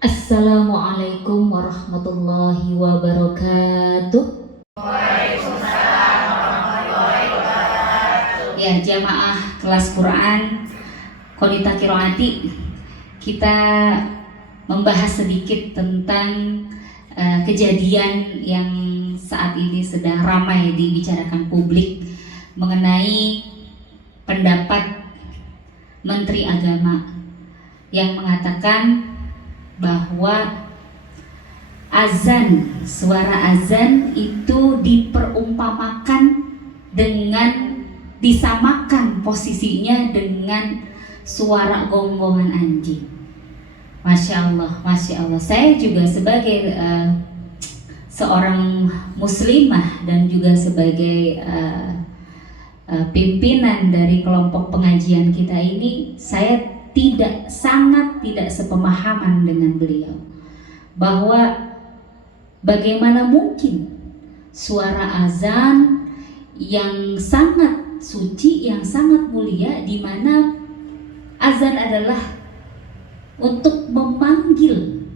Assalamualaikum warahmatullahi wabarakatuh. Ya, jamaah kelas Quran Qonita Qiroati, kita membahas sedikit tentang kejadian yang saat ini sedang ramai dibicarakan publik mengenai pendapat Menteri Agama yang mengatakan bahwa azan, suara azan itu diperumpamakan dengan, disamakan posisinya dengan suara gonggongan anjing. Masya Allah, Masya Allah. Saya juga sebagai seorang muslimah dan juga sebagai pimpinan dari kelompok pengajian kita ini, saya sangat tidak sepemahaman dengan beliau bahwa bagaimana mungkin suara azan yang sangat suci, yang sangat mulia, di mana azan adalah untuk memanggil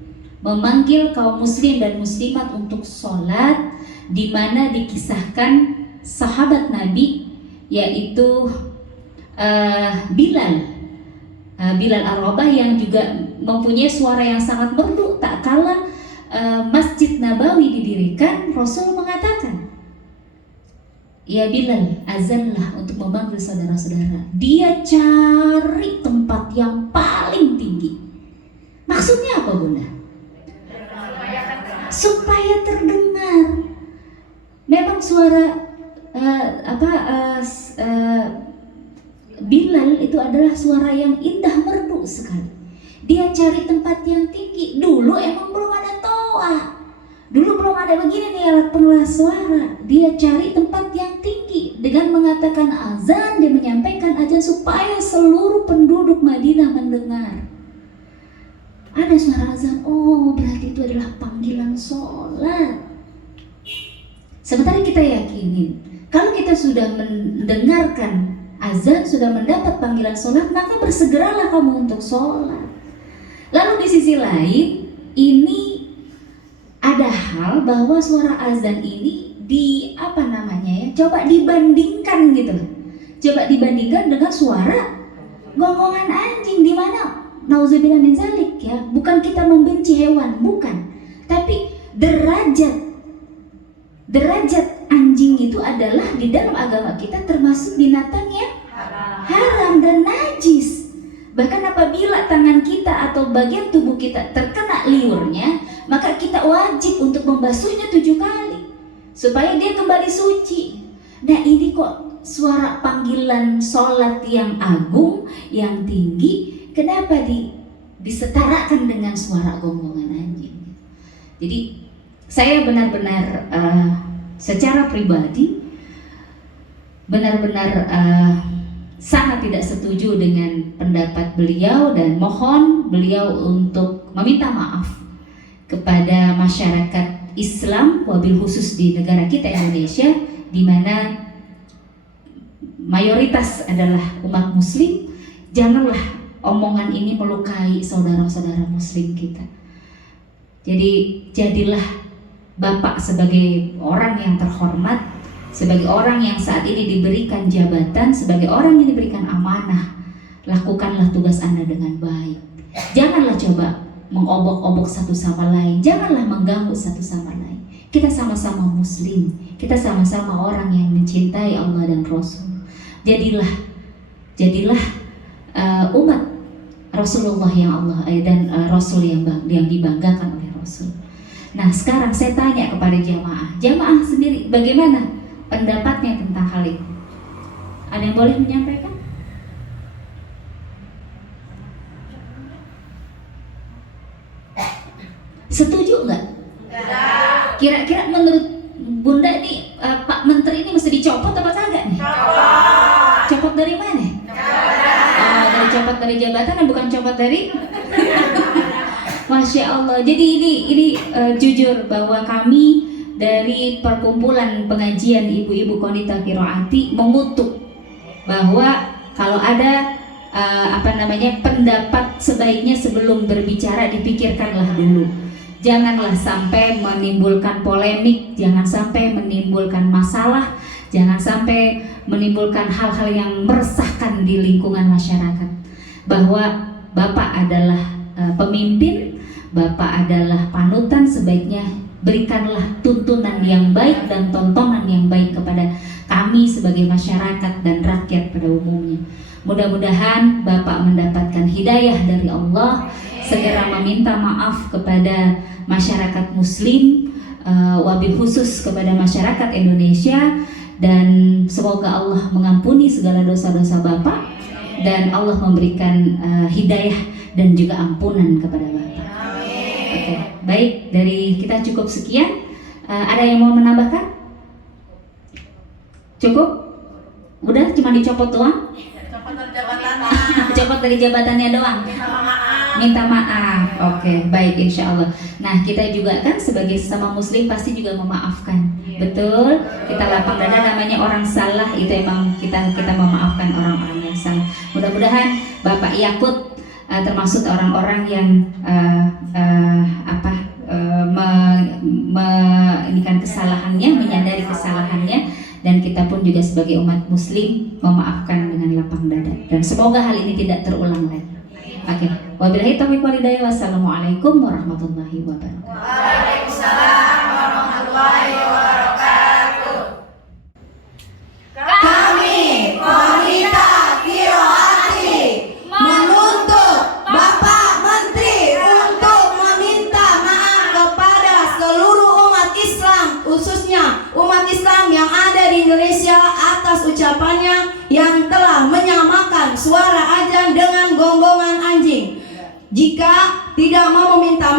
kaum muslim dan muslimat untuk sholat, di mana dikisahkan sahabat Nabi yaitu Bilal Ar-Rabah yang juga mempunyai suara yang sangat merdu. Tak kala Masjid Nabawi didirikan, Rasul mengatakan, "Ya Bilal, azanlah untuk memanggil saudara-saudara." Dia cari tempat yang paling tinggi. Maksudnya apa, Bunda? Supaya terdengar. Memang suara Bilal itu adalah suara yang indah, merdu sekali. Dia cari tempat yang tinggi. Dulu emang belum ada toa, dulu belum ada begini nih alat pengeras suara. Dia cari tempat yang tinggi dengan mengatakan azan. Dia menyampaikan azan supaya seluruh penduduk Madinah mendengar. Ada suara azan, oh berarti itu adalah panggilan sholat. Sementara kita yakinin, kalau kita sudah mendengarkan azan, sudah mendapat panggilan sholat, maka bersegeralah kamu untuk sholat. Lalu di sisi lain, ini ada hal bahwa suara azan ini coba dibandingkan gitu loh. Coba dibandingkan dengan suara gonggongan anjing, di mana nauzubillah min zalik ya. Bukan kita membenci hewan, bukan. Tapi derajat anjing itu adalah di dalam agama kita termasuk binatang yang haram dan najis. Bahkan apabila tangan kita atau bagian tubuh kita terkena liurnya, maka kita wajib untuk membasuhnya 7 kali supaya dia kembali suci. Nah, ini kok suara panggilan sholat yang agung, yang tinggi, kenapa disetarakan dengan suara gonggongan anjing? Jadi saya benar-benar secara pribadi benar-benar sangat tidak setuju dengan pendapat beliau, dan mohon beliau untuk meminta maaf kepada masyarakat Islam, wabil khusus di negara kita Indonesia, di mana mayoritas adalah umat muslim. Janganlah omongan ini melukai saudara-saudara muslim kita. Jadi jadilah Bapak sebagai orang yang terhormat, sebagai orang yang saat ini diberikan jabatan, sebagai orang yang diberikan amanah, lakukanlah tugas Anda dengan baik. Janganlah coba mengobok-obok satu sama lain, janganlah mengganggu satu sama lain. Kita sama-sama muslim, kita sama-sama orang yang mencintai Allah dan Rasul. Jadilah umat Rasulullah yang Allah dan Rasul yang dibanggakan oleh Rasul. Nah, sekarang saya tanya kepada jamaah sendiri, bagaimana pendapatnya tentang hal ini? Ada yang boleh menyampaikan? Setuju nggak? Kira-kira menurut Bunda nih, Pak Menteri ini mesti dicopot apa kagak nih? Copot dari mana? Copot dari jabatan, bukan copot dari Masya Allah. Jadi ini jujur bahwa kami dari perkumpulan pengajian ibu-ibu Qonita Qiroati mengutuk bahwa kalau ada pendapat sebaiknya sebelum berbicara dipikirkanlah dulu. Janganlah sampai menimbulkan polemik, jangan sampai menimbulkan masalah, jangan sampai menimbulkan hal-hal yang meresahkan di lingkungan masyarakat. Bahwa Bapak adalah pemimpin, Bapak adalah panutan, sebaiknya berikanlah tuntunan yang baik dan tontonan yang baik kepada kami sebagai masyarakat dan rakyat pada umumnya. Mudah-mudahan Bapak mendapatkan hidayah dari Allah, segera meminta maaf kepada masyarakat muslim, wabil khusus kepada masyarakat Indonesia, dan semoga Allah mengampuni segala dosa-dosa Bapak dan Allah memberikan hidayah dan juga ampunan kepada Bapak. Oke, baik, dari kita cukup sekian. Ada yang mau menambahkan? Cukup? Udah cuma dicopot doang? Copot dari jabatannya doang? Minta maaf. Oke, baik, insya Allah. Nah, kita juga kan sebagai sesama muslim pasti juga memaafkan. Betul? Kita lapang dada, namanya orang salah itu emang kita memaafkan orang-orang yang salah. Mudah-mudahan Bapak Yakut termasuk orang-orang yang ini kesalahannya, menyadari kesalahannya, dan kita pun juga sebagai umat muslim memaafkan dengan lapang dada, dan semoga hal ini tidak terulang lagi. Oke, wabillahi taufiq wal hidayah. Wassalamualaikum warahmatullahi wabarakatuh. Waalaikumsalam warahmatullahi wabarakatuh. Kami wanita Kirohati menuntut Bapak Menteri untuk meminta maaf kepada seluruh umat Islam, khususnya umat Islam yang ada di Indonesia atas ucapannya yang telah menyamakan suara azan dengan gonggongan anjing. Jika tidak mau meminta